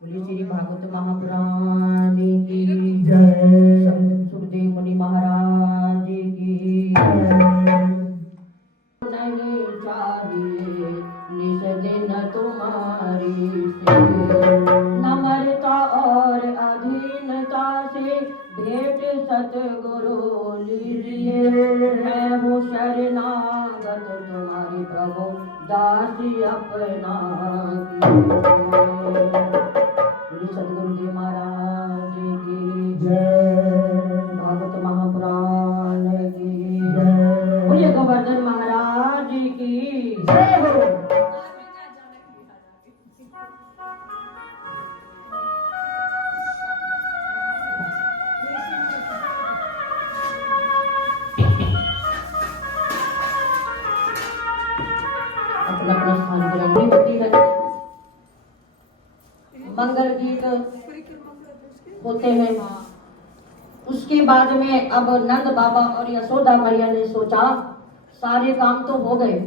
बोलिए श्री भागवत महापुराण की जय। सुखदेव मुनि महाराज की नहीं चाहिए निज दिन तुम्हारी से, नम्रता और अधीनता से भेंट सतगुरु लीजिए। मैं हूँ शरणागत तुम्हारी प्रभु दासी अपना सदगुरु जी महाराज की जय। भागवत महापुराण की जय। बोलिए गोवर्धन महाराज की जय हो। अपना अपना स्थान ग्रहण होती है। मंगल गीत होते हैं। उसके बाद में अब नंद बाबा और यशोदा मैया ने सोचा सारे काम तो हो गए,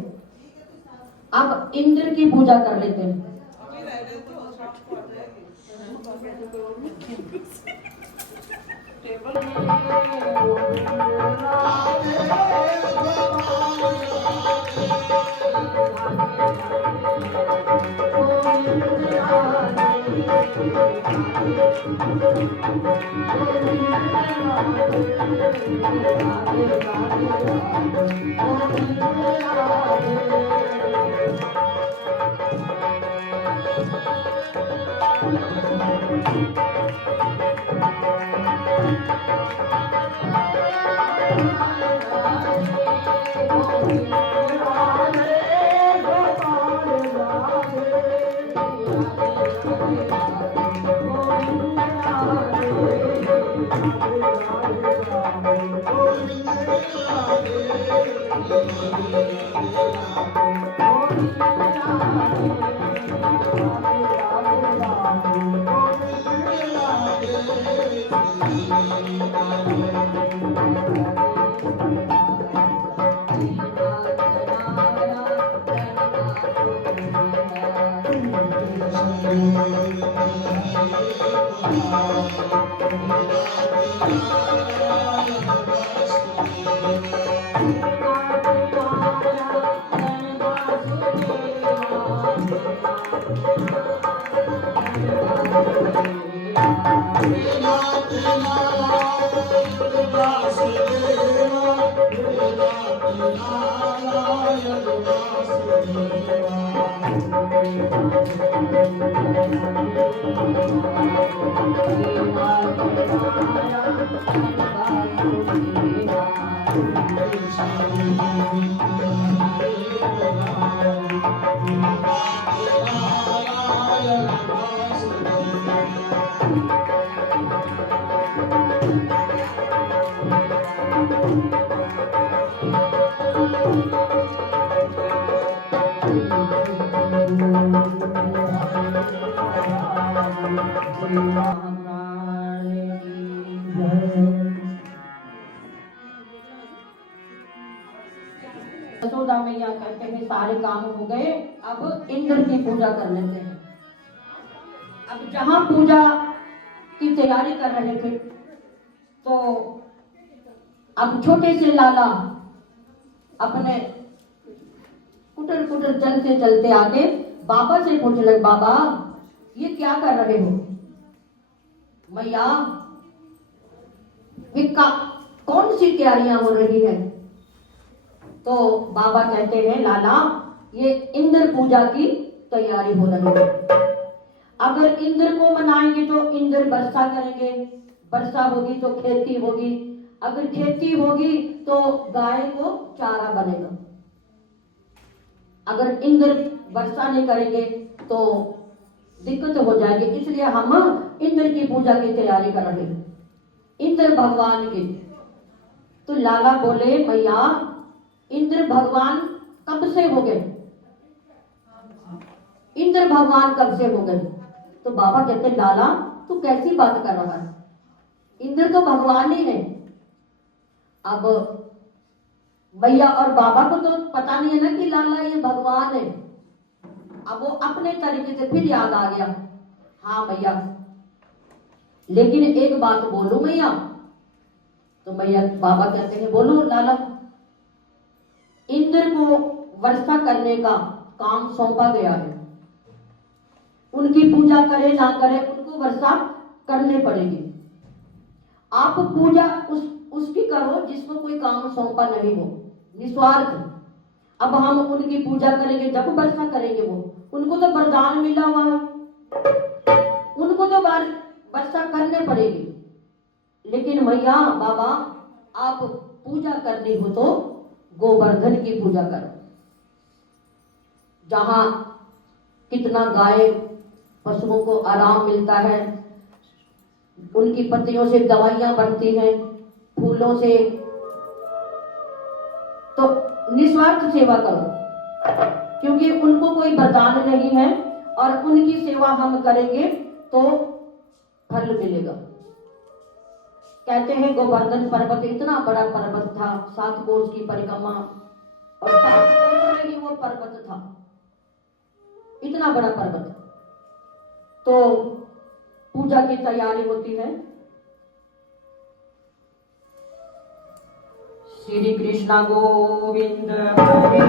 अब इंद्र की पूजा कर लेते हैं। यशोदा मैया कहते हैं सारे काम हो गए, अब इंद्र की पूजा कर लेते हैं। अब जहां पूजा की तैयारी कर रहे थे तो अब छोटे से लाला अपने कुटर कुटर चलते चलते आके बाबा से पूछने लगे, बाबा ये क्या कर रहे हो? मैया ये कौन सी तैयारियां हो रही है? तो बाबा कहते हैं, लाला ये इंद्र पूजा की तैयारी हो रही है। अगर इंद्र को मनाएंगे तो इंद्र वर्षा करेंगे, वर्षा होगी तो खेती होगी, अगर खेती होगी तो गाय को चारा बनेगा। अगर इंद्र वर्षा नहीं करेंगे तो दिक्कत हो जाएगी, इसलिए हम इंद्र की पूजा की तैयारी कर रहे हैं, इंद्र भगवान की। तो लाला बोले, भैया इंद्र भगवान कब से हो गए? इंद्र भगवान कब से हो गए? तो बाबा कहते, लाला तू कैसी बात कर रहा है? इंद्र तो भगवान ही है। अब भैया और बाबा को तो पता नहीं है ना कि लाला ये भगवान है। अब वो अपने तरीके से फिर याद आ गया, हाँ भैया लेकिन एक बात बोलूं मैया? तो भैया बाबा कहते हैं, बोलो लाला। इंद्र को वर्षा करने का काम सौंपा गया है, उनकी पूजा करे ना करे उनको वर्षा करने पड़ेगी। आप पूजा उसकी करो जिसको कोई काम सौंपा नहीं हो, निस्वार्थ। अब हम उनकी पूजा करेंगे जब वर्षा करेंगे, वो उनको तो वरदान मिला हुआ है, उनको तो वर्षा करने पड़ेगी। लेकिन भैया बाबा आप पूजा करनी हो तो गोवर्धन की पूजा करो, जहां कितना गाय पशुओं को आराम मिलता है, उनकी पत्तियों से दवाइयां बनती हैं, फूलों से। तो निस्वार्थ सेवा करो, क्योंकि उनको कोई वरदान नहीं है और उनकी सेवा हम करेंगे तो फल मिलेगा। कहते हैं गोवर्धन पर्वत इतना बड़ा पर्वत था, 7 कोस की परिक्रमा और 7 कोस में ही वो पर्वत था, इतना बड़ा पर्वत। तो पूजा की तैयारी होती है। श्री कृष्ण गोविंद हरे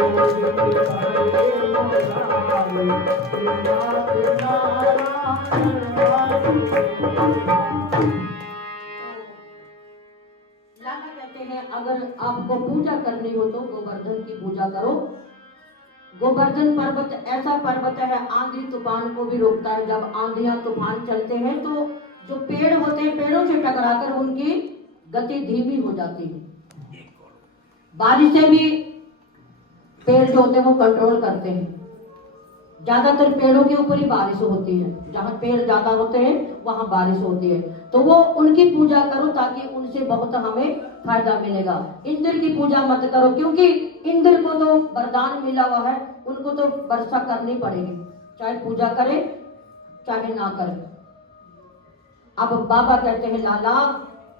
लाला कहते हैं अगर आपको पूजा करनी हो तो गोवर्धन की पूजा करो। गोवर्धन पर्वत ऐसा पर्वत है, आंधी तूफान को भी रोकता है। जब आंधियां तूफान चलते हैं तो जो पेड़ होते हैं, पेड़ों से टकराकर उनकी गति धीमी हो जाती है। बारिश से भी पेड़ जो होते हैं वो कंट्रोल करते हैं। ज्यादातर पेड़ों के ऊपर ही बारिश होती है, जहां पेड़ ज्यादा होते हैं वहां बारिश होती है। तो वो उनकी पूजा करो ताकि उनसे बहुत हमें फायदा मिलेगा। इंद्र की पूजा मत करो, क्योंकि इंद्र को तो वरदान मिला हुआ है, उनको तो वर्षा करनी पड़ेगी, चाहे पूजा करे चाहे ना करे। अब बाबा कहते हैं लाला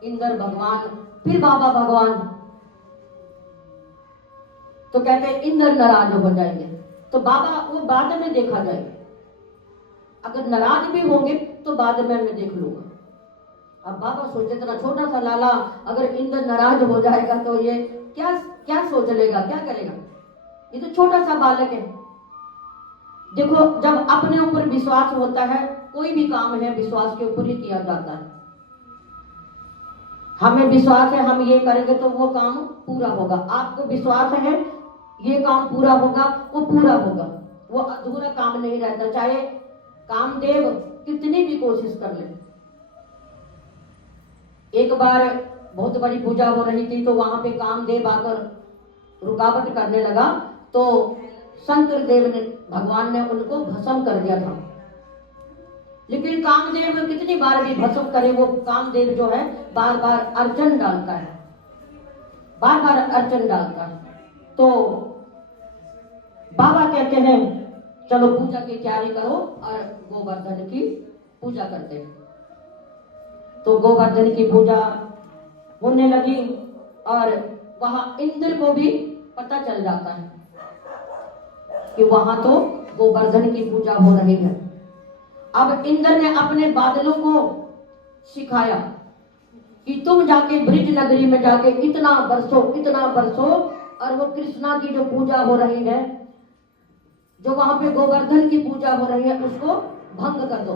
इंद्र भगवान, फिर बाबा भगवान, तो कहते हैं इंद्र नाराज हो जाएंगे। तो बाबा वो बाद में देखा जाएगा, अगर नाराज भी होंगे तो बाद में मैं देख लूंगा। अब बाबा सोचे इतना छोटा सा लाला अगर इंद्र नाराज हो जाएगा तो ये क्या क्या सोच लेगा, क्या करेगा, ये तो छोटा सा बालक है। देखो जब अपने ऊपर विश्वास होता है, कोई भी काम है विश्वास के ऊपर ही किया जाता है। हमें विश्वास है हम ये करेंगे तो वो काम पूरा होगा। आपको विश्वास है ये काम पूरा होगा, वो पूरा होगा, वो अधूरा काम नहीं रहता, चाहे कामदेव कितनी भी कोशिश कर ले। एक बार बहुत बड़ी पूजा हो रही थी तो वहां पे कामदेव आकर रुकावट करने लगा, तो शंकर देव ने भगवान ने उनको भस्म कर दिया था। लेकिन कामदेव कितनी बार भी भस्म करे, वो कामदेव जो है बार बार अर्चन डालता है, बार बार अर्चन डालता है। तो बाबा कहते हैं चलो पूजा की तैयारी करो और गोवर्धन की पूजा करते हैं। तो गोवर्धन की पूजा होने लगी और वहां इंद्र को भी पता चल जाता है कि वहां तो गोवर्धन की पूजा हो रही है। अब इंद्र ने अपने बादलों को सिखाया कि तुम जाके ब्रिज नगरी में जाके इतना बरसो और वो कृष्णा की जो पूजा हो रही है, जो वहां पे गोवर्धन की पूजा हो रही है, उसको भंग कर दो।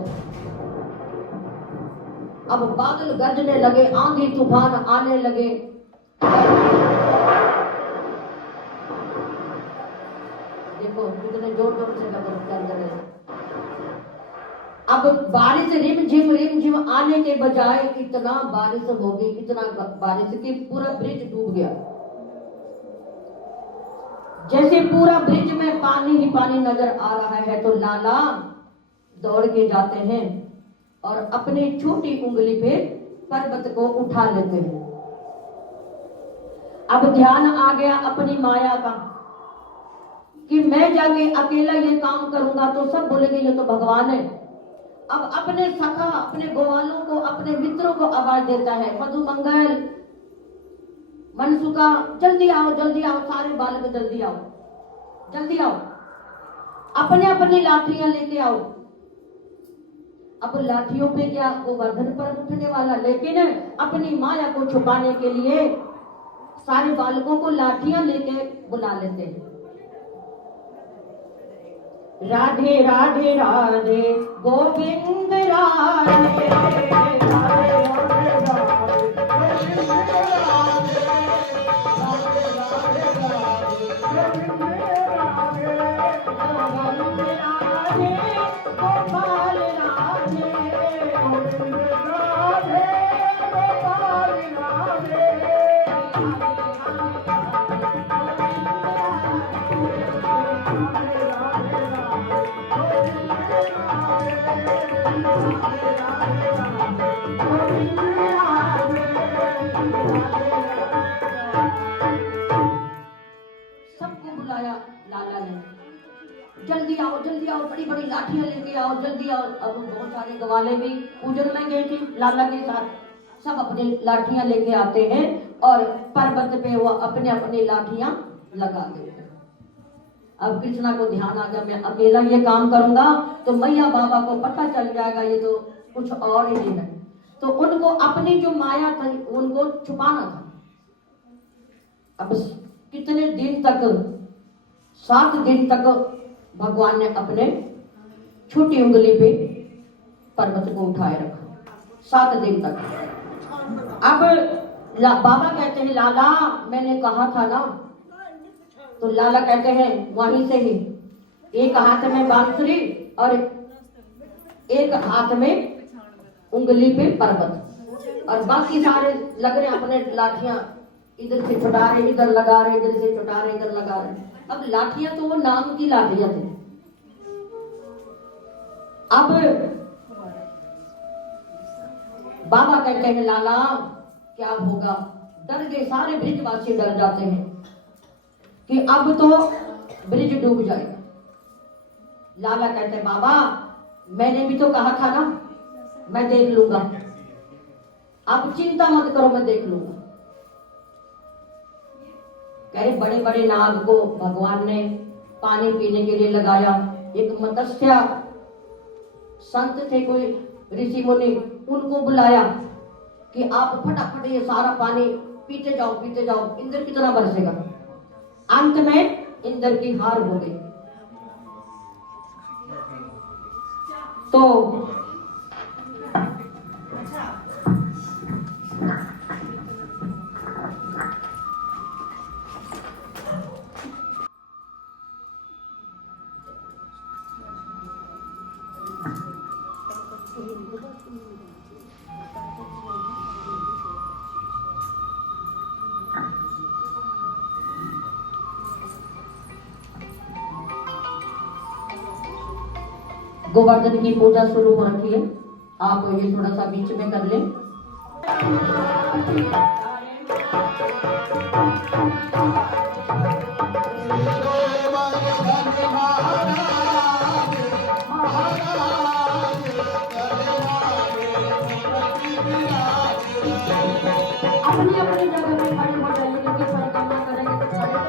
अब बादल गरजने लगे, आंधी तूफान आने लगे। देखो कितने जोर जोर से गरज रहे। अब बारिश रिम झिम आने के बजाय इतना बारिश होगी, इतना बारिश कि पूरा ब्रिज डूब गया। जैसे पूरा ब्रिज में पानी ही पानी नजर आ रहा है तो लाला दौड़ के जाते हैं और अपनी छोटी उंगली पे पर्वत को उठा लेते हैं। अब ध्यान आ गया अपनी माया का कि मैं जाके अकेला ये काम करूंगा तो सब बोलेंगे ये तो भगवान है। अब अपने सखा, अपने गोवालों को, अपने मित्रों को आवाज देता है, मधुमंगल, मनसुका, जल्दी आओ, सारे बालक जल्दी आओ, अपने अपनी लाठियां लेके आओ। अब लाठियों पे क्या गोवर्धन पर उठने वाला, लेकिन अपनी माया को छुपाने के लिए सारे बालकों को लाठियां लेके बुला लेते हैं। राधे राधे राधे गोविंद राधे जल्दी आओ, बड़ी बड़ी लाठियां लेके आओ, जल्दी आओ। अब बहुत सारे गवाले भी पूजन में गए थे लाला के साथ, सब अपनी लाठियां लेके आते हैं और पर्वत पे वो अपने अपनी लाठियां लगा देते हैं। अब कृष्णा को ध्यान आ गया, मैं अकेला ये काम करूंगा तो मैया बाबा को पता चल जाएगा ये तो कुछ और ही है। तो उनको अपनी जो माया थी उनको छुपाना था। अब कितने दिन तक 7 दिन तक भगवान ने अपने छोटी उंगली पे पर्वत को उठाए रखा, 7 दिन तक। अब बाबा कहते हैं लाला मैंने कहा था ना, तो लाला कहते हैं वहीं से ही एक हाथ में बांसुरी और एक हाथ में उंगली पे पर्वत, और बाकी सारे लग रहे अपने लाठियां इधर से छुटा रहे, इधर लगा रहे, इधर से छुटा रहे, इधर लगा रहे। अब लाठियां तो वो नाम की लाठियां थी। अब बाबा कहते हैं लाला क्या होगा, डर गए सारे ब्रिजवासी, डर जाते हैं कि अब तो ब्रिज डूब जाएगा। लाला कहते हैं बाबा मैंने भी तो कहा था ना मैं देख लूंगा, आप चिंता मत करो मैं देख लूंगा। कह रहे बड़े बड़े नाग को भगवान ने पानी पीने के लिए लगाया। एक मत्स्य संत थे कोई ऋषि मुनि, उनको बुलाया कि आप फटाफट ये सारा पानी पीते जाओ पीते जाओ, इंद्र कितना बरसेगा। अंत में इंद्र की हार हो गई। तो गोवर्धन की पूजा शुरू हो रखी है, आप ये थोड़ा सा बीच में कर लें। अपनी अपनी जगह पे खड़े हो जाइए, क्योंकि परिक्रमा करेंगे तो खड़े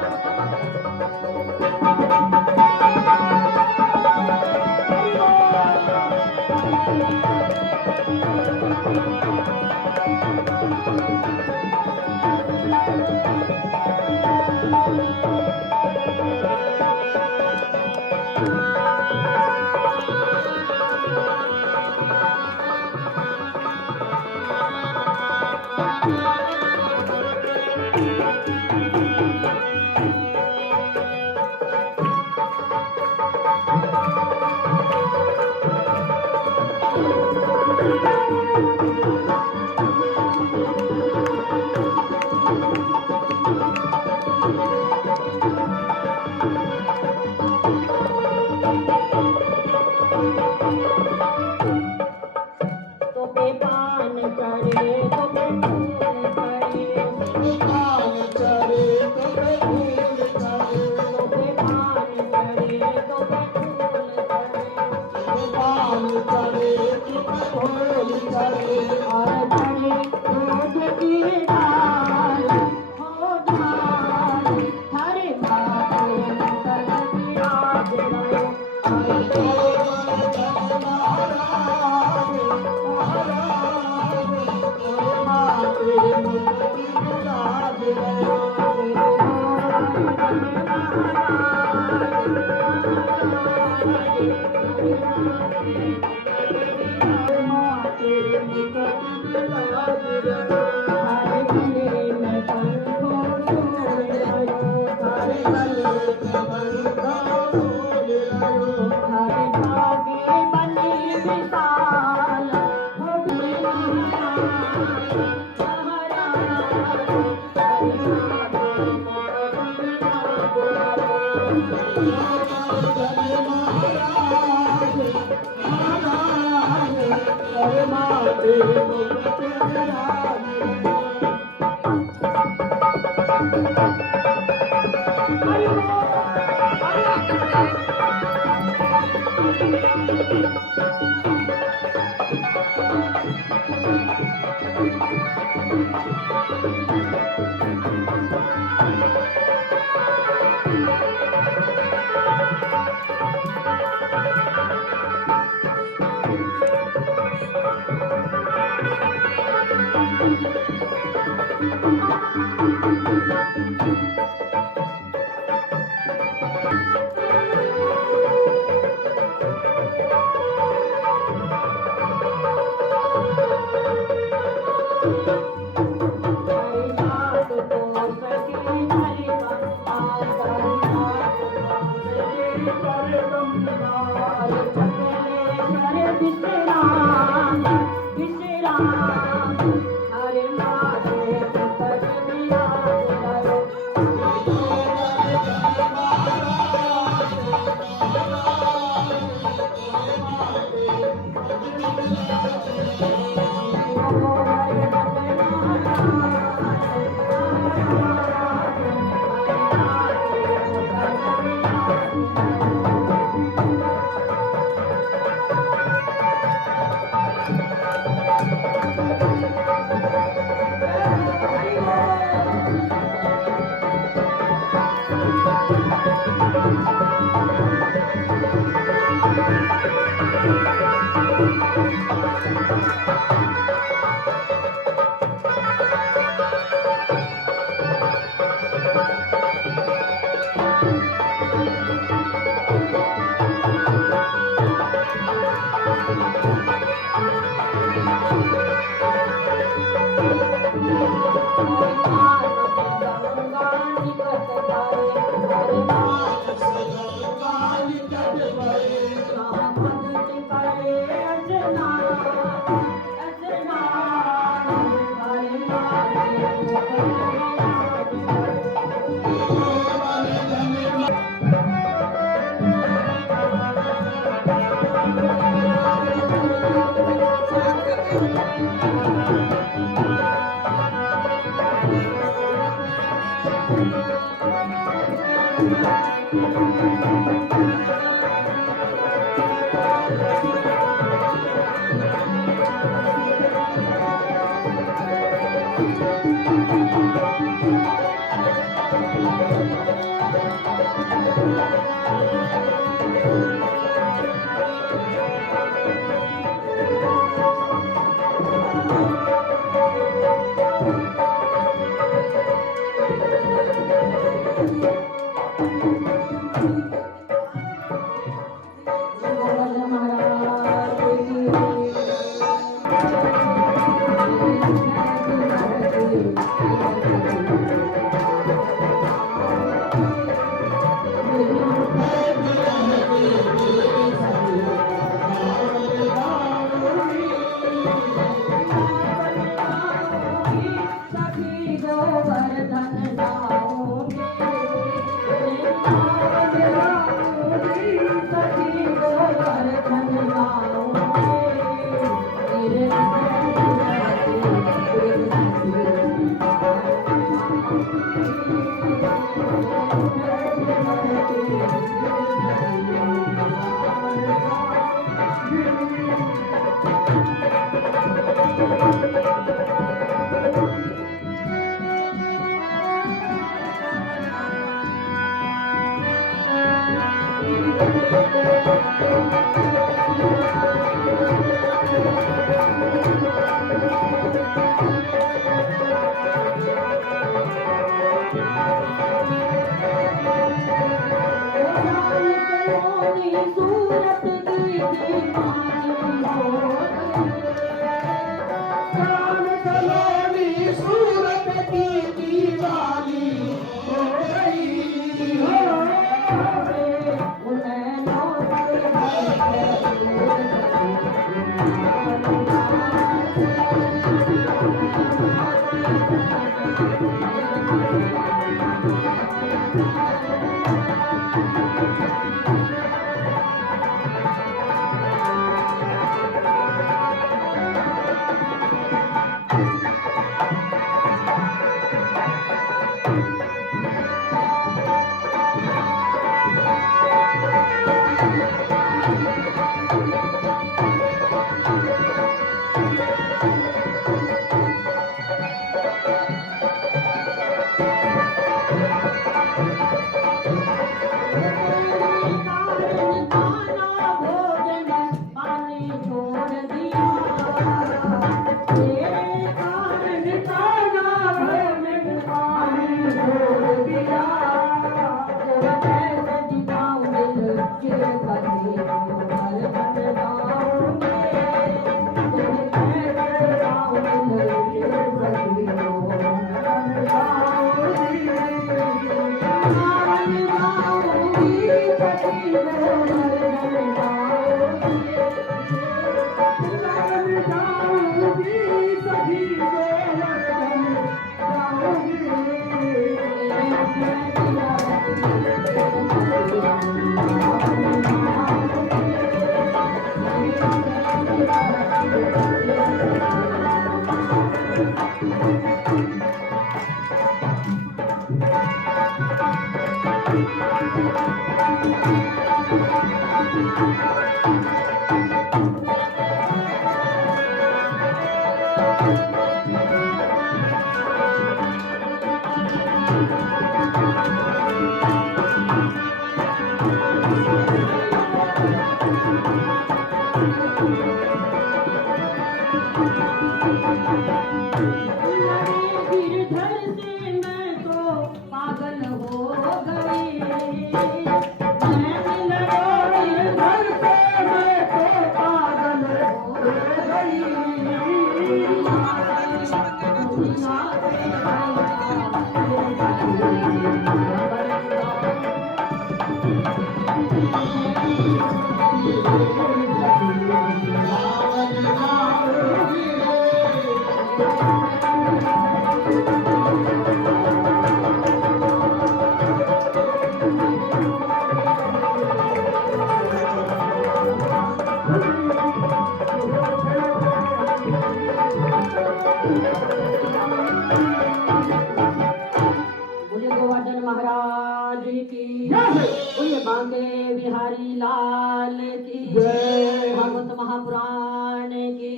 बोले गोवर्धन महाराज की बोले बांके बिहारी लाल की भागवत महापुराण की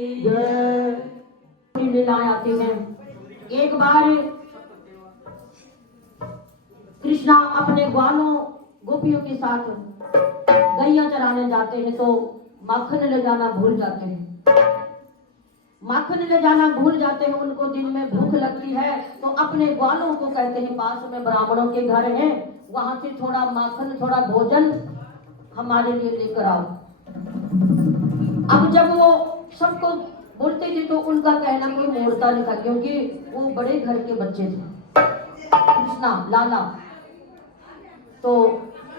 लीलाएं आती हैं। एक बार कृष्णा अपने ग्वालों गोपियों के साथ गैया चराने जाते हैं तो माखन ले जाना भूल जाते हैं। माखन ले जाना भूल जाते हैं। उनको दिन में भूख लगती है तो अपने ग्वालों को कहते हैं पास में ब्राह्मणों के घर है, वहां से थोड़ा माखन थोड़ा भोजन हमारे लिए लेकर आओ। अब जब वो सबको बोलते थे तो उनका कहना कोई मोड़ता लिखा, क्योंकि वो बड़े घर के बच्चे थे कृष्णा लाला। तो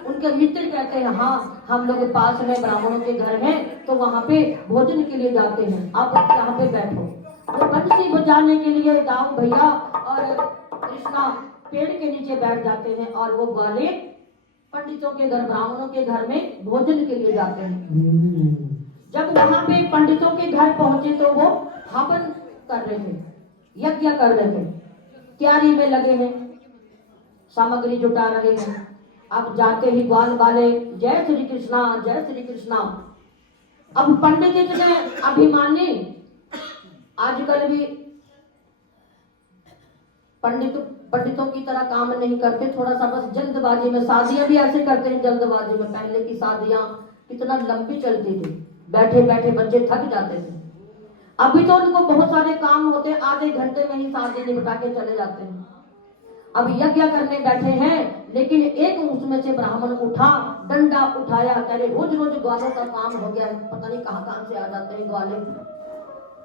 उनके मित्र कहते हैं हाँ हम लोग पास में ब्राह्मणों के घर हैं तो वहां पे भोजन के लिए जाते हैं, आप यहाँ पे बैठो। तो बंसी बजाने के लिए दाऊ भैया और कृष्णा पेड़ के नीचे बैठ जाते हैं और वो ग्वाले पंडितों के घर ब्राह्मणों के घर में भोजन के लिए जाते हैं। जब वहां पे पंडितों के घर पहुंचे तो वो हवन कर रहे थे, यज्ञ कर रहे थे, तैयारी में लगे हैं, सामग्री जुटा रहे हैं। अब जाते ही ग्वाल वाले जय श्री कृष्णा जय श्री कृष्णा। अब पंडित इतने अभिमानी, आजकल भी पंडितों की तरह काम नहीं करते, थोड़ा सा बस जल्दबाजी में। शादियां भी ऐसे करते हैं जल्दबाजी में। पहले की शादियां कितना लंबी चलती थी, बैठे बैठे बच्चे थक जाते थे। अभी तो उनको बहुत सारे काम होते हैं, आधे घंटे में ही शादी निपटा के चले जाते हैं। अब यज्ञ करने बैठे हैं, लेकिन एक उसमें से ब्राह्मण उठा, डंडा उठाया, कह रहे रोज रोज ग्वालों का काम हो गया है, पता नहीं कहां से आ जाते हैं ग्वाले।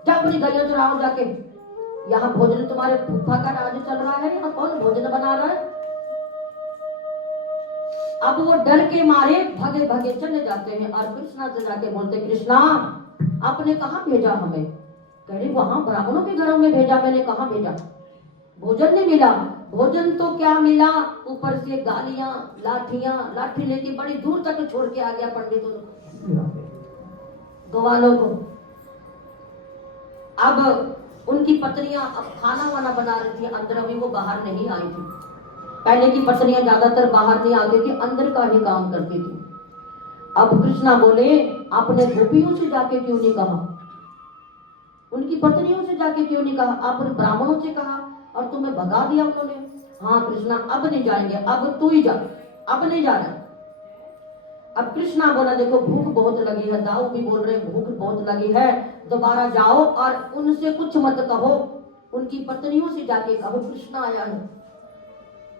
क्या अपनी गैया चुराओ जाके, यहाँ भोजन तुम्हारे फूफा का राज चल रहा है, यहाँ कौन भोजन बना रहा है। अब वो डर के मारे भगे भगे चले जाते हैं और कृष्णा से जाके बोलते कृष्णा आपने कहाँ भेजा हमें। कह रहे वहां ब्राह्मणों के घरों में भेजा, मैंने कहाँ भेजा, भोजन नहीं मिला। भोजन तो क्या मिला, ऊपर से गालियां लाठी लेके बड़ी दूर तक छोड़ के आ गया पंडितों ग्वालों को। अब उनकी पत्नियां अब खाना वाना बना रही थी अंदर, अभी वो बाहर नहीं आई थी। पहले की पत्नियां ज्यादातर बाहर नहीं आती थी, अंदर का ही काम करती थी। अब कृष्णा बोले आपने गोपियों से जाके क्यों नहीं कहा, उनकी पत्नियों से जाके क्यों नहीं कहा, आपने ब्राह्मणों से कहा और तुम्हें भगा दिया उन्होंने। हाँ कृष्णा अब नहीं जाएंगे, अब तू ही जा, अब नहीं जा रहा। अब कृष्णा बोला देखो भूख बहुत लगी है, दाऊ भी बोल रहे भूख बहुत लगी है, दोबारा जाओ और उनसे कुछ मत कहो, उनकी पत्नियों से जाके कहो कृष्णा आया है,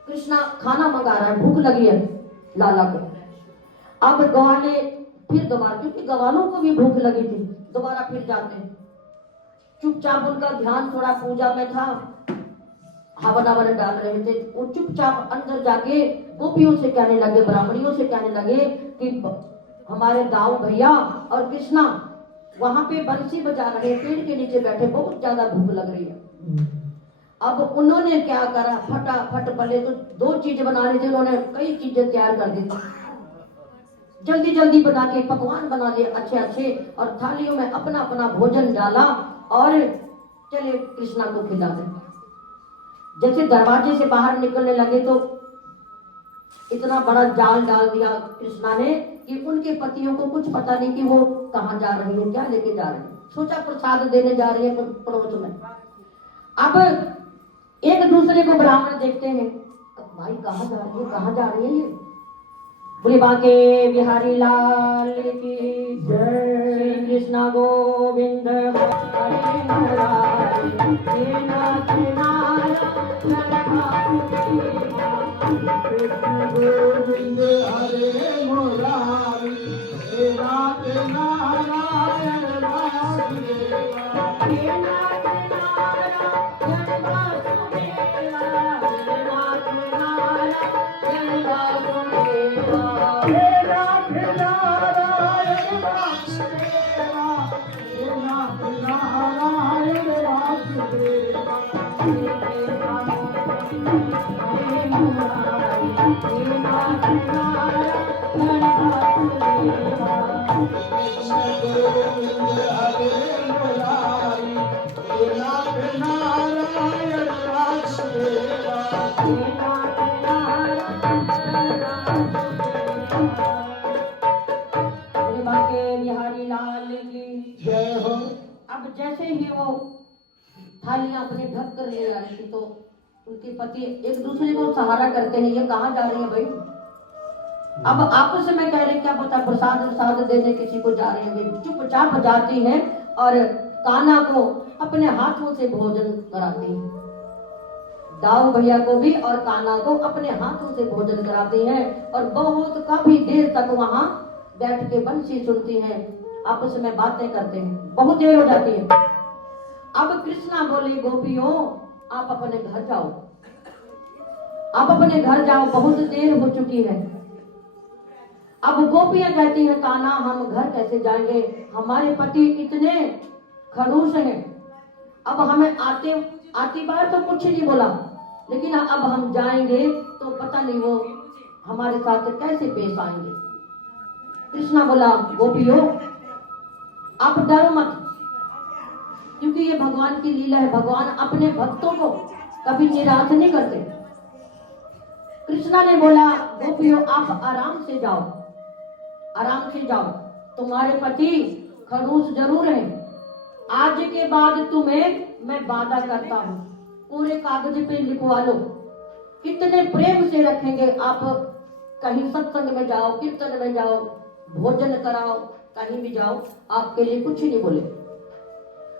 कृष्णा खाना मंगा रहा है, भूख लगी है लाला को। अब गवाले फिर दोबारा, क्योंकि गवालों को भी भूख लगी थी, दोबारा फिर जाते हैं। चुपचाप उनका ध्यान थोड़ा पूजा में था, हवन हवन डाल रहे थे। वो चुपचाप अंदर जाके गोपियों से कहने लगे, ब्राह्मणियों से कहने लगे कि हमारे दाऊ भैया और कृष्णा वहां पे बंसी बजा रहे, पेड़ के नीचे बैठे, बहुत ज्यादा भूख लग रही है। अब उन्होंने क्या करा, फटाफट पहले तो 2 चीज बनानी थी, उन्होंने कई चीजें तैयार कर दी थी, जल्दी जल्दी बना के पकवान बना लिए अच्छे अच्छे, और थालियों में अपना अपना भोजन डाला और चले कृष्णा को खिला दे। जैसे दरवाजे से बाहर निकलने लगे तो इतना बड़ा जाल डाल दिया कृष्णा ने कि उनके पतियों को कुछ पता नहीं कि वो कहाँ जा रही है, क्या लेके जा रही है। सोचा प्रसाद देने जा रही है पड़ोस में। अब एक दूसरे को ब्राह्मण देखते हैं, भाई कहाँ जा रही है, कहाँ जा रही है ये। बोले बांके बिहारी लाल की जय, श्री कृष्णा गोविंद हरे मुरारी, हे नाथ नारायण कृष्ण गोविंद हरे मुरारी, हे नाथ नारायण वासुदेवा, हे नाथ नारायण वासुदेवा, हे नाथ नारायण वासुदेवा, हे नाथ नारायण वासुदेवा, हे नाथ नारायण वासुदेवा, हरे मुरारी, हे नाथ नारायण वासुदेवा, कृष्ण गोविंद हरे मुरारी, हे नाथ नारायण बाके बिहारी लाल की जय हो। अब जैसे ही वो थालियां अपने ढक कर ले आ रही थी तो उनके पति एक दूसरे को सहारा करते हैं, ये कहाँ जा रही है भाई। अब आपस में कह रहे क्या पता प्रसाद प्रसाद देने किसी को जा रहे हैं, चुपचाप जाती है और कान्हा को अपने हाथों से भोजन कराती है। दाऊ भैया को भी और कान्हा को अपने हाथों से भोजन कराती है और बहुत काफी देर तक वहां बैठ के बंसी सुनती हैं, आपस में बातें करते हैं, बहुत देर हो जाती है। अब कृष्णा बोले गोपियों आप अपने घर जाओ, आप अपने घर जाओ, बहुत देर हो चुकी है। अब गोपियां कहती हैं कान्हा हम घर कैसे जाएंगे, हमारे पति इतने खड़ूस हैं, अब हमें आती बार तो कुछ नहीं बोला, लेकिन अब हम जाएंगे तो पता नहीं वो हमारे साथ कैसे पेश आएंगे। कृष्णा बोला गोपियों आप डरो मत, क्योंकि ये भगवान की लीला है, भगवान अपने भक्तों को कभी निराश नहीं करते। कृष्णा ने बोला गोपियों आप आराम से जाओ, आराम से जाओ, तुम्हारे पति खड़ूस जरूर है, आज के बाद तुम्हें मैं वादा करता हूं पूरे कागज पे लिखवा लो, कितने प्रेम से रखेंगे आप, कहीं सत्संग में जाओ, कीर्तन में जाओ, भोजन कराओ, कहीं भी जाओ, आपके लिए कुछ नहीं बोले।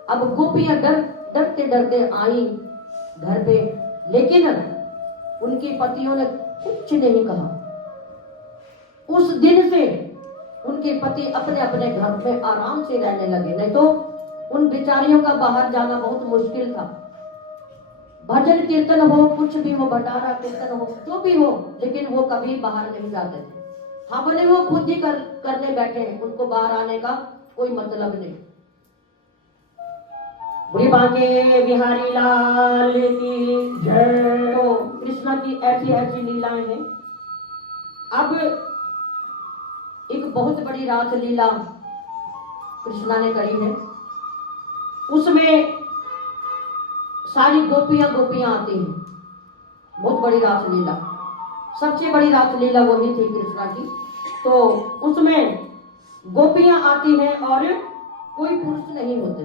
अब गोपियां डरते डरते आई घर पे, लेकिन उनके पतियों ने कुछ नहीं कहा। उस दिन से उनके पति अपने अपने घर में आराम से रहने लगे, नहीं तो उन बेचारियों का बाहर जाना बहुत मुश्किल था। भजन कीर्तन हो, कुछ भी हो, भंडारा कीर्तन हो, जो भी हो, लेकिन वो कभी बाहर नहीं जाते थे। हाँ भले वो खुद ही करने बैठे हैं, उनको बाहर आने का कोई मतलब नहीं। बुढ़ी बांके बिहारी लाल की जय। तो कृष्णा की ऐसी ऐसी लीलाएं हैं। अब एक बहुत बड़ी रास लीला कृष्णा ने करी है, उसमें सारी गोपियां गोपियां आती हैं, बहुत बड़ी रास लीला, सबसे बड़ी रास लीला वही थी कृष्णा की। तो उसमें गोपियां आती हैं और कोई पुरुष नहीं होते।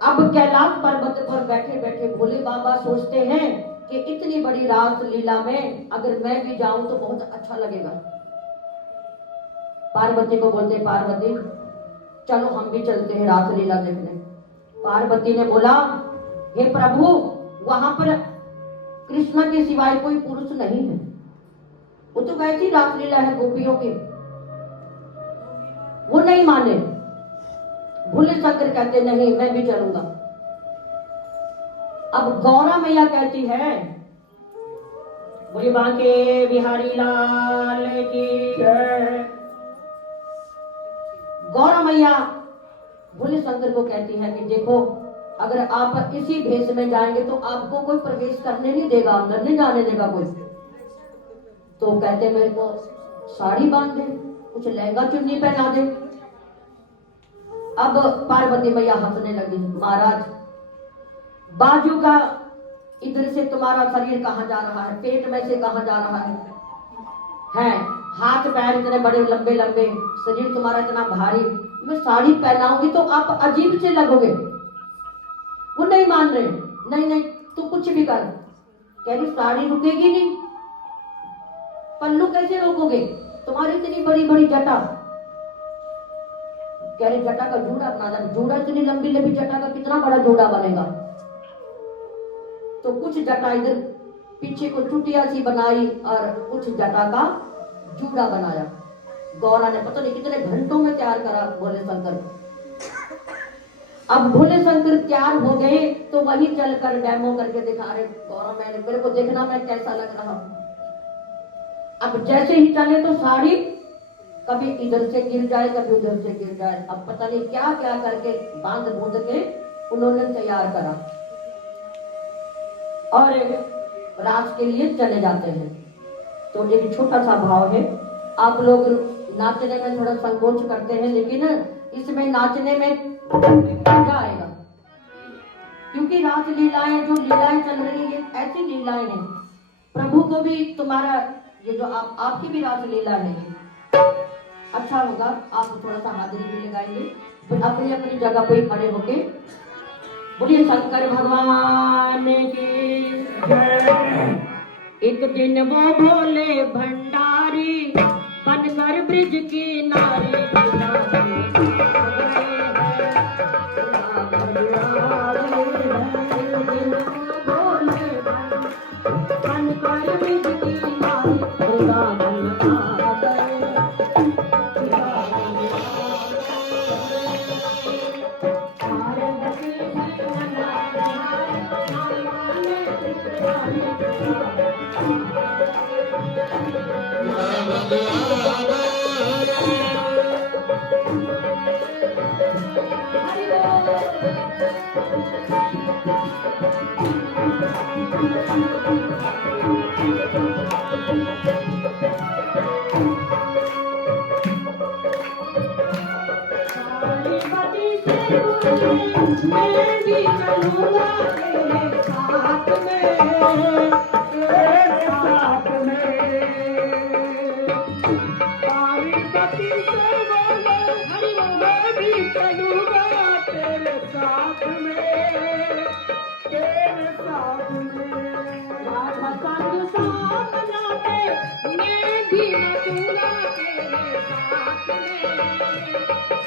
अब कैलाश पर्वत पर बैठे बैठे भोले बाबा सोचते हैं कि इतनी बड़ी रास लीला में अगर मैं भी जाऊं तो बहुत अच्छा लगेगा। पार्वती को बोलते पार्वती चलो हम भी चलते हैं रास लीला देखने। पार्वती ने बोला हे प्रभु वहां पर कृष्णा के सिवाय कोई पुरुष नहीं है, वो तो वैसी रास लीला है गोपियों की। वो नहीं माने, भोले शंकर कहते नहीं मैं भी चलूंगा। अब गौरा मैया कहती है बोले बांके बिहारी लाल की जय। गौरा मैया भोले शंकर को कहती है कि देखो अगर आप इसी भेष में जाएंगे तो आपको कोई प्रवेश करने नहीं देगा, अंदर नहीं जाने देगा कोई। तो कहते मेरे को साड़ी बांध दे, कुछ लहंगा चुन्नी पहना दे। अब पार्वती मैया हंसने लगी, महाराज बाजू का इधर से तुम्हारा शरीर कहाँ जा रहा है, पेट में से कहाँ जा रहा है हाथ पैर इतने बड़े लंबे लंबे, शरीर तुम्हारा इतना भारी, मैं साड़ी पहनाऊंगी तो आप अजीब से लगोगे। वो नहीं मान रहे, नहीं नहीं तू कुछ भी कर। कह रही साड़ी रुकेगी नहीं, पल्लू कैसे रोकोगे, तुम्हारी इतनी बड़ी बड़ी जटा। कह रहे जटा का जूड़ा बना दे, जूड़ा इतनी लंबी लंबी जटा का कितना बड़ा जूड़ा बनेगा। तो कुछ जटा इधर पीछे को चुटिया सी बनाई और कुछ जटा का जूड़ा बनाया। गौरा ने पता नहीं कितने घंटों में तैयार करा भोले शंकर। अब भोले शंकर तैयार हो गए तो वही चलकर डेमो करके दिखा रहे गौरा मैंने मेरे को देखना मैं कैसा लग रहा हूं। अब जैसे ही चले तो साड़ी कभी इधर से गिर जाए कभी उधर से गिर जाए। अब पता नहीं क्या क्या करके बांध बूंद के उन्होंने तैयार करा और रात के लिए चले जाते हैं। तो एक छोटा सा भाव है, आप लोग नाचने में थोड़ा संकोच करते हैं लेकिन इसमें नाचने में मजा आएगा, क्योंकि रास लीलाएं जो लीलाएं चल रही है ऐसी लीलाएं हैं। प्रभु को भी तुम्हारा ये जो आपकी भी रासलीला है, अच्छा होगा आप थोड़ा सा हाजिरी भी लगाएंगे, फिर अपनी अपनी जगह पे खड़े होके बोलिए शंकर भगवान की जय। एक दिन वो भोले भंडारी बनकर ब्रिज की नारी मैं भी चलूंगा तेरे साथ में, तेरे साथ में। पार्वती से बोले मैं भी चलूंगा तेरे साथ में, तेरे साथ में। राधा संग साथ नाते मैं भी नचूंगा तेरे साथ में,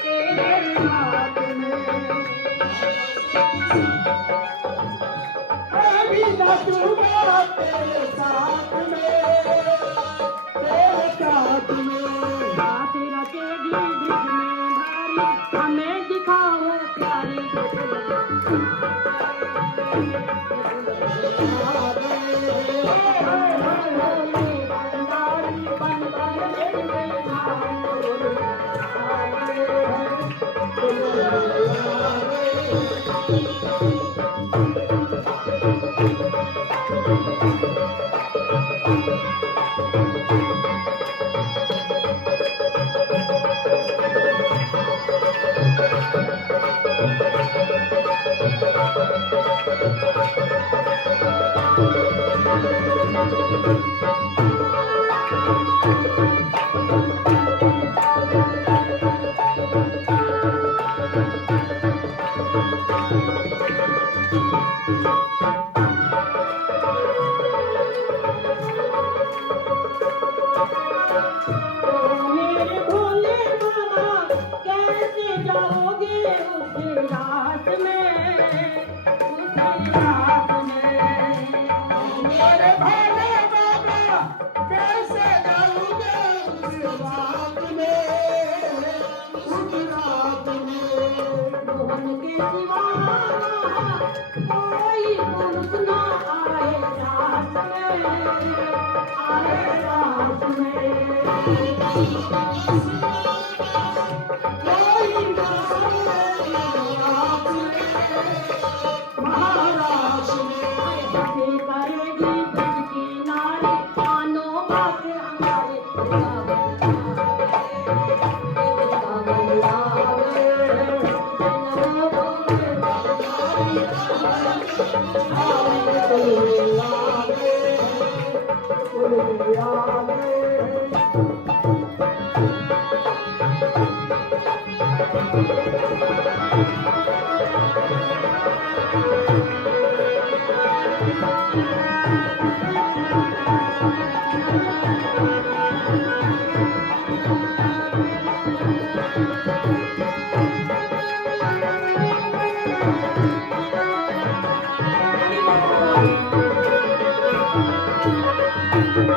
तेरे साथ में। अभी नचूंगा तेरे साथ में, तेरे साथ में। रात रचेगी ब्रिज में भारी, हमें दिखाओ प्यारी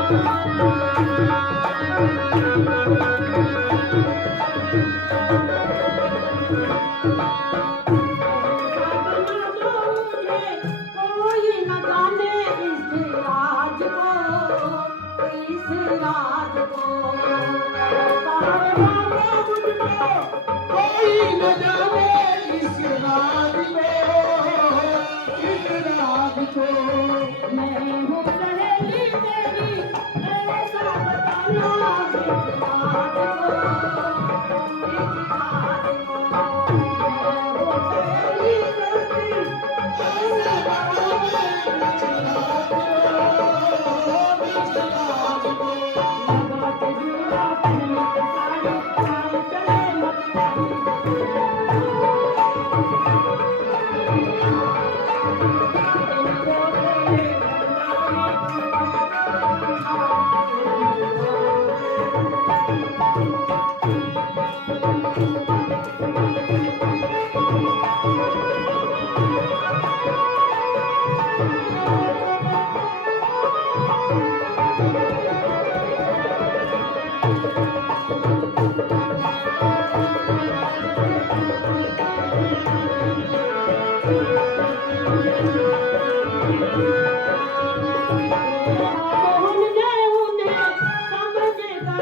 Thank you.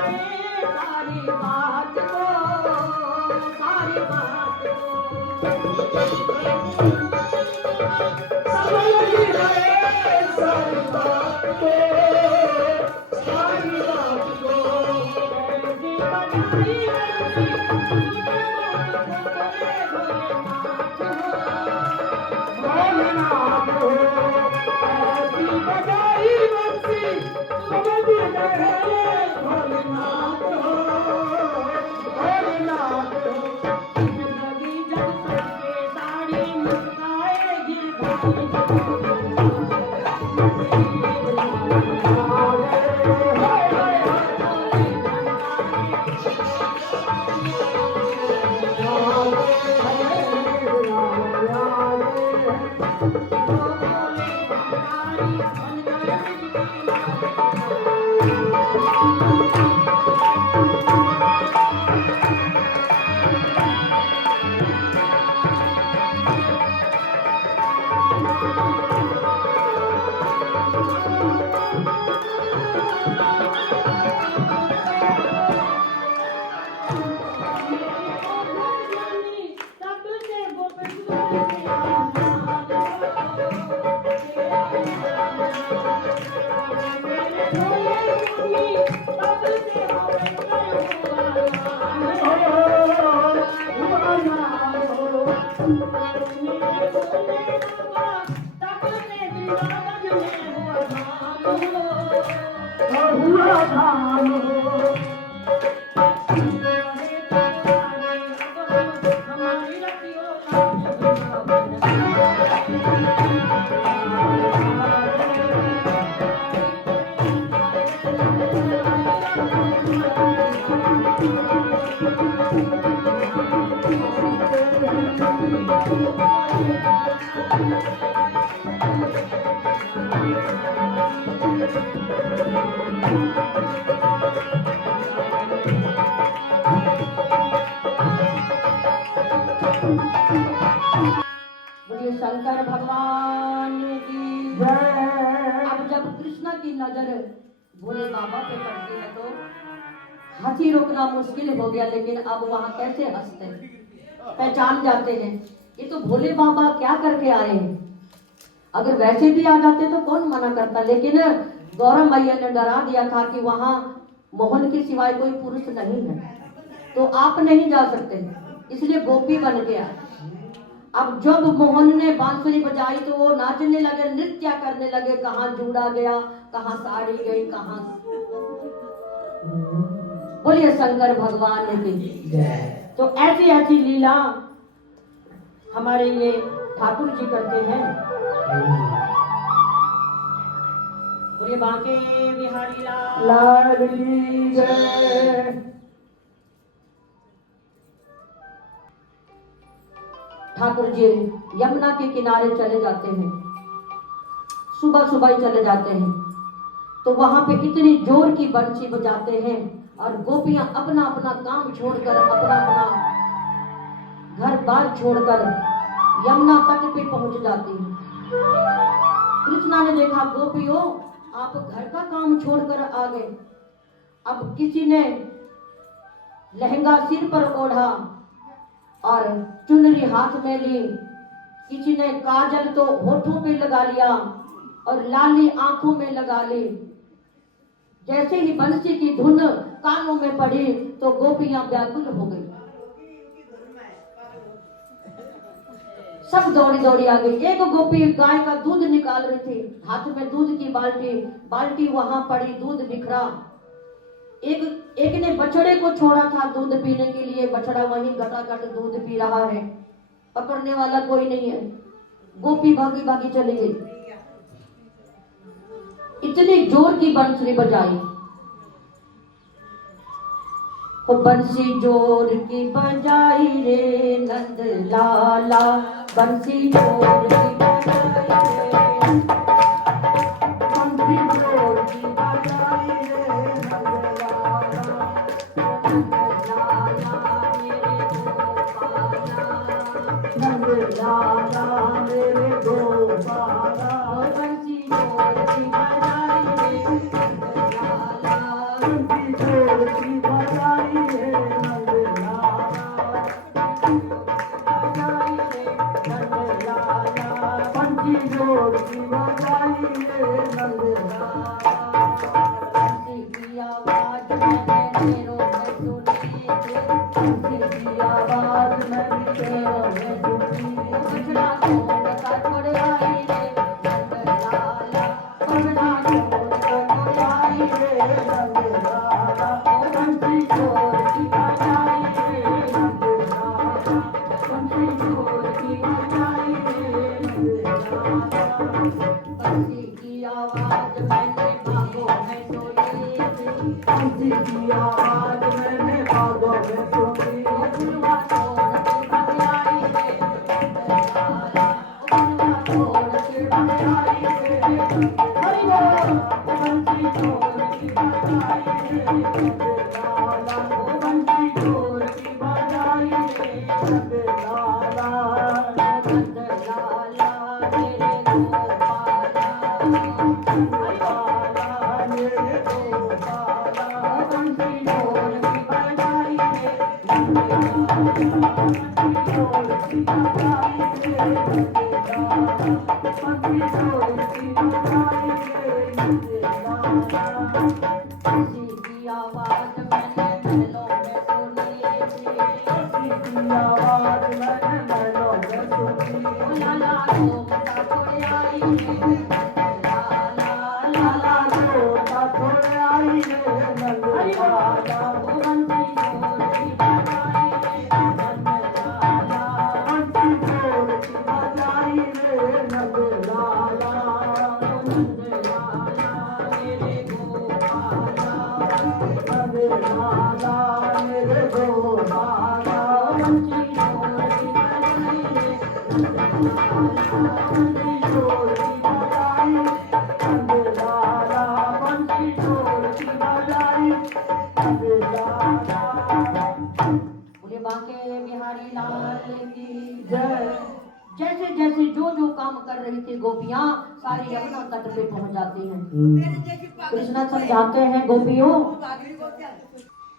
गए सारी बात को, सारी बात को समझ गए सारी बात को, सारी बात को ऐसी बनाई भोलेनाथ हो, ऐसी बजाई बंसी समझ गए भोलेनाथ हो, भोलेनाथ हो। जिंदगी जब सबके साड़ी मुस्काए गिर बोलिए शंकर भगवान की जय। अब जब कृष्ण की नजर भोले बाबा पे पड़ती है तो हंसी रोकना मुश्किल हो गया, लेकिन अब वहाँ कैसे हंसते हैं, पहचान जाते हैं ये तो भोले बाबा क्या करके आए हैं। अगर वैसे भी आ जाते तो कौन मना करता, लेकिन गौरव मैया ने डरा दिया था कि वहाँ मोहन के सिवाय कोई पुरुष नहीं है, तो आप नहीं जा सकते, इसलिए गोपी बन गया। अब जब मोहन ने बांसुरी बजाई तो वो नाचने लगे, नृत्य करने लगे, कहाँ जूड़ा गया, कहाँ साड़ी गई, कहाँ। बोलिए शंकर भगवान की। तो ऐसी ऐसी लीला हमारे ये ठाकुर जी करते हैं। बोलिए बांके बिहारी लाल की जय। ठाकुर जी यमुना के किनारे चले जाते हैं, सुबह सुबह ही चले जाते हैं, तो वहां पे इतनी जोर की बंसी बजाते हैं और गोपियां अपना अपना काम छोड़कर, अपना अपना घर बार छोड़कर यमुना तट पे पहुंच जाती हैं। कृष्णा ने देखा गोपियों आप घर का काम छोड़कर आ गए। अब किसी ने लहंगा सिर पर ओढ़ा और चुनरी हाथ में ली, किसी ने काजल तो होठों पे लगा लिया और लाली आंखों में लगा ली। जैसे ही बंसी की धुन कानों में पड़ी तो गोपियां व्याकुल हो गई, सब दौड़ी दौड़ी आ गई। एक गोपी गाय का दूध निकाल रही थी, हाथ में दूध की बाल्टी, बाल्टी वहां पड़ी, दूध बिखरा। एक ने बछड़े को छोड़ा था दूध पीने के लिए, बछड़ा वहीं गटागट दूध पी रहा है, पकड़ने वाला कोई नहीं है। गोपी भागी भागी चली गई, इतनी जोर की बंसुरी बजाई, वो बंसी जोर की बजाई रे नंद लाला, बंसी जोर की बजाई रे, बंसी जोर की बजाई रे नंद लाला, नंद लाला मेरे गोपाला, नंद लाला मेरे गोपाला, बंसी जोर की बजाई रे नंद लाला, बंसी जोर बोले बांके बिहारी लाल की जय। जैसे जैसे जो जो काम कर रही थी गोपियां सारी यमुना तट पे पहुंच जाती हैं। कृष्णा समझाते हैं गोपियों,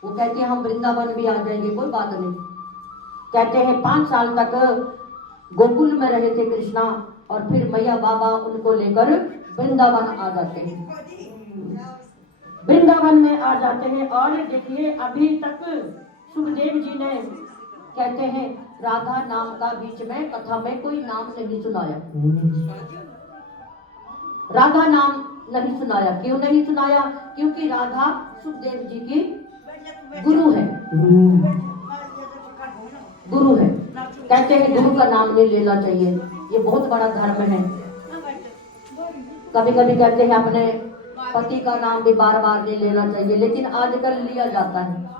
वो कहते हैं हम वृंदावन भी आ जाएंगे, कोई बात नहीं। कहते हैं 5 साल तक गोकुल में रहे थे कृष्णा और फिर मैया बाबा उनको लेकर वृंदावन आ जाते हैं। वृंदावन में आ जाते हैं और देखिए अभी तक सुखदेव जी ने कहते हैं राधा नाम का बीच में कथा में कोई नाम नहीं सुनाया। राधा नाम नहीं सुनाया। क्यों नहीं सुनाया? क्योंकि राधा सुखदेव जी की गुरु है। गुरु है। कहते हैं गुरु का नाम नहीं लेना चाहिए, ये बहुत बड़ा धर्म है। कभी कभी कहते हैं अपने पति का नाम भी बार बार नहीं लेना चाहिए, लेकिन आजकल लिया जाता है।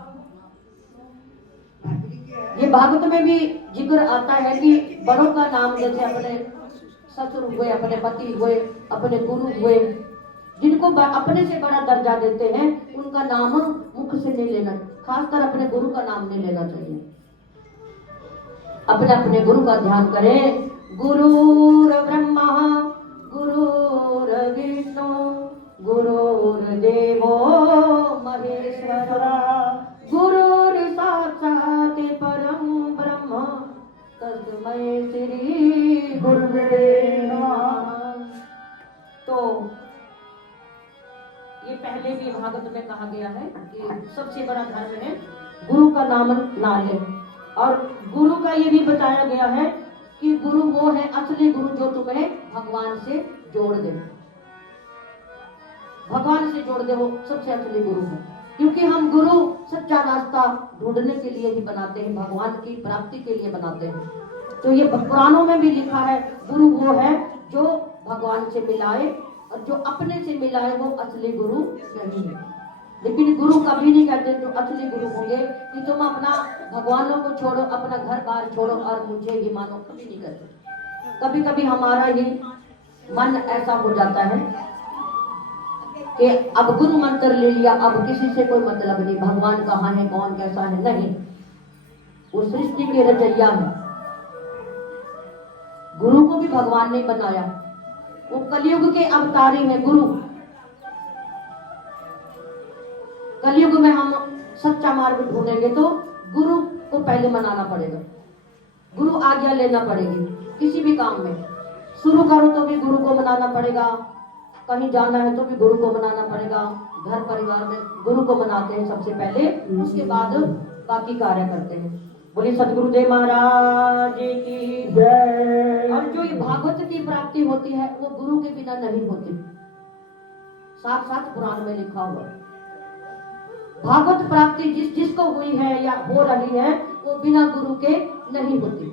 ये भागवत में भी जिक्र आता है कि बड़ों का नाम जैसे अपने ससुर हुए, अपने पति हुए, अपने गुरु हुए, जिनको अपने से बड़ा दर्जा देते हैं उनका नाम मुख से नहीं लेना, खासकर अपने गुरु का नाम नहीं लेना चाहिए। अपने अपने गुरु का ध्यान करें। गुरुर ब्रह्मा गुरुर्विष्णु गुरुर्देवो महेश्वरा गुरुर साक्षात् परम ब्रह्म तस्मै श्री गुरुवे नमः। तो ये पहले भी भागवत में कहा गया है कि सबसे बड़ा धर्म है गुरु का नाम ना ले। और गुरु का ये भी बताया गया है कि गुरु वो है असली गुरु जो तुम्हें भगवान से जोड़ दे। भगवान से जोड़ दे, वो सबसे असली गुरु है। क्योंकि हम गुरु सच्चा रास्ता ढूंढने के लिए ही बनाते हैं, भगवान की प्राप्ति के लिए बनाते हैं। तो ये पुराणों में भी लिखा है गुरु वो है जो भगवान से मिलाए, और जो अपने से मिलाए वो असली गुरु नहीं है। लेकिन गुरु कभी नहीं कहते जो असली गुरु होंगे कि तुम अपना भगवानों को छोड़ो, अपना घर बार छोड़ो और मुझे ही मानो, कभी नहीं कहते। कभी कभी हमारा ही मन ऐसा हो जाता है कि अब गुरु मंत्र ले लिया, अब किसी से कोई मतलब नहीं, भगवान कहाँ है, कौन कैसा है, नहीं। वो सृष्टि के रचयिता है। गुरु को भी भगवान ने बनाया, वो कलयुग के अवतारी है गुरु। कलयुग में हम सच्चा मार्ग ढूंढेंगे तो गुरु को पहले मनाना पड़ेगा, गुरु आज्ञा लेना पड़ेगी। किसी भी काम में शुरू करो तो भी गुरु को मनाना पड़ेगा, कहीं जाना है तो भी गुरु को मनाना पड़ेगा, घर परिवार में गुरु को मनाते हैं सबसे पहले, उसके बाद बाकी कार्य करते हैं। बोलिए सतगुरुदेव महाराज की जय। और जो ये भागवत की प्राप्ति होती है वो गुरु के बिना नहीं होती, साथ साथ पुराण में लिखा हुआ। भागवत प्राप्ति जिसको हुई है या हो रही है वो बिना गुरु के नहीं होती।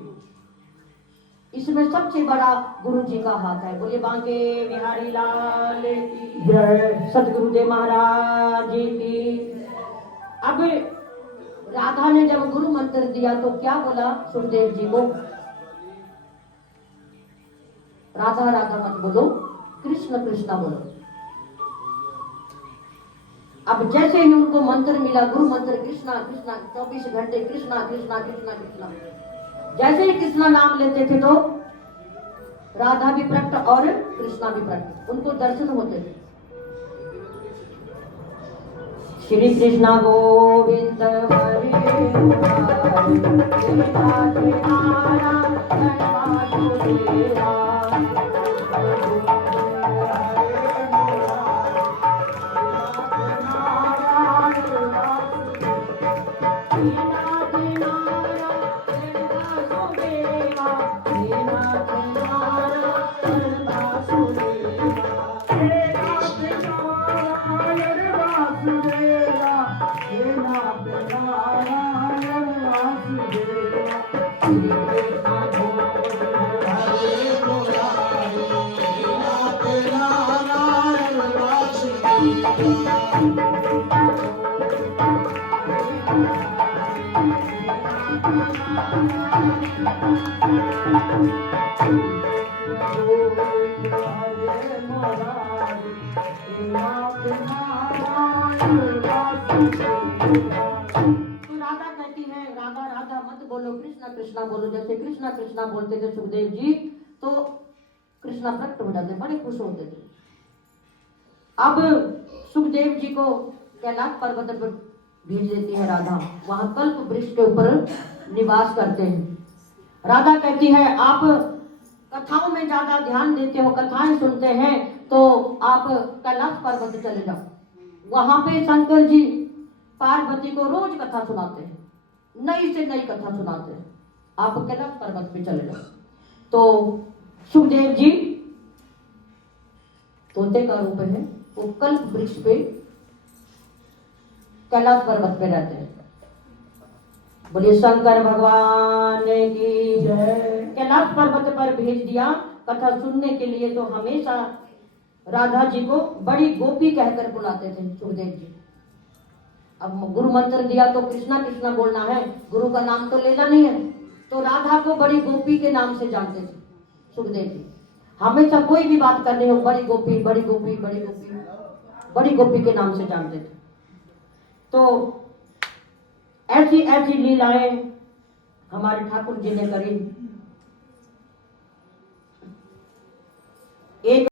इसमें सबसे बड़ा गुरु जी का हाथ है। बोलिए बांके बिहारी लाल की जय, सतगुरुदेव महाराज की। अब राधा ने जब गुरु मंत्र दिया तो क्या बोला सुखदेव जी को, राधा राधा मत बोलो, कृष्ण कृष्ण बोलो। अब जैसे ही उनको मंत्र मिला, गुरु मंत्र कृष्णा कृष्णा, 24 घंटे कृष्णा कृष्णा कृष्णा कृष्णा, जैसे ही कृष्णा नाम लेते थे तो राधा भी प्रकट और कृष्णा भी प्रकट, उनको दर्शन होते थे। श्री कृष्णा गोविंद हरे मुरारी, राधे नारायण वासुदेवा। तो राधा कहती है, राधा राधा मत बोलो, कृष्णा कृष्णा बोलो। जैसे कृष्णा कृष्णा बोलते थे सुखदेव जी तो कृष्णा प्रकट हो जाते, बड़े खुश होते थे। अब सुखदेव जी को कैलाश पर्वत पर भेज देती है राधा, वहां कल्प वृक्ष के ऊपर निवास करते हैं। राधा कहती है आप कथाओं में ज्यादा ध्यान देते हो, कथाएं सुनते हैं, तो आप कैलाश पर्वत चले जाओ, वहां पे शंकर जी पार्वती को रोज कथा सुनाते हैं, नई से नई कथा सुनाते हैं, आप कैलाश पर्वत पे चले जाओ। तो सुखदेव जी तोते का रूप है, वो कल्प वृक्ष पे कैलाश पर्वत पे रहते हैं। बोलिए शंकर भगवान की जय। कैलाश पर्वत पर भेज दिया कथा सुनने के लिए, तो हमेशा राधा जी को बड़ी गोपी कहकर बुलाते थे सुखदेव जी। अब गुरु मंत्र दिया तो कृष्णा कृष्णा बोलना है, गुरु का नाम तो लेना नहीं है, तो राधा को बड़ी गोपी के नाम से जानते थे सुखदेव जी। हमेशा कोई भी बात करनी हो, बड़ी गोपी बड़ी गोपी बड़ी गोपी बड़ी गोपी के नाम से जानते थे। तो ऐसी ऐसी लीलाएं हमारे ठाकुर जी ने करी। एक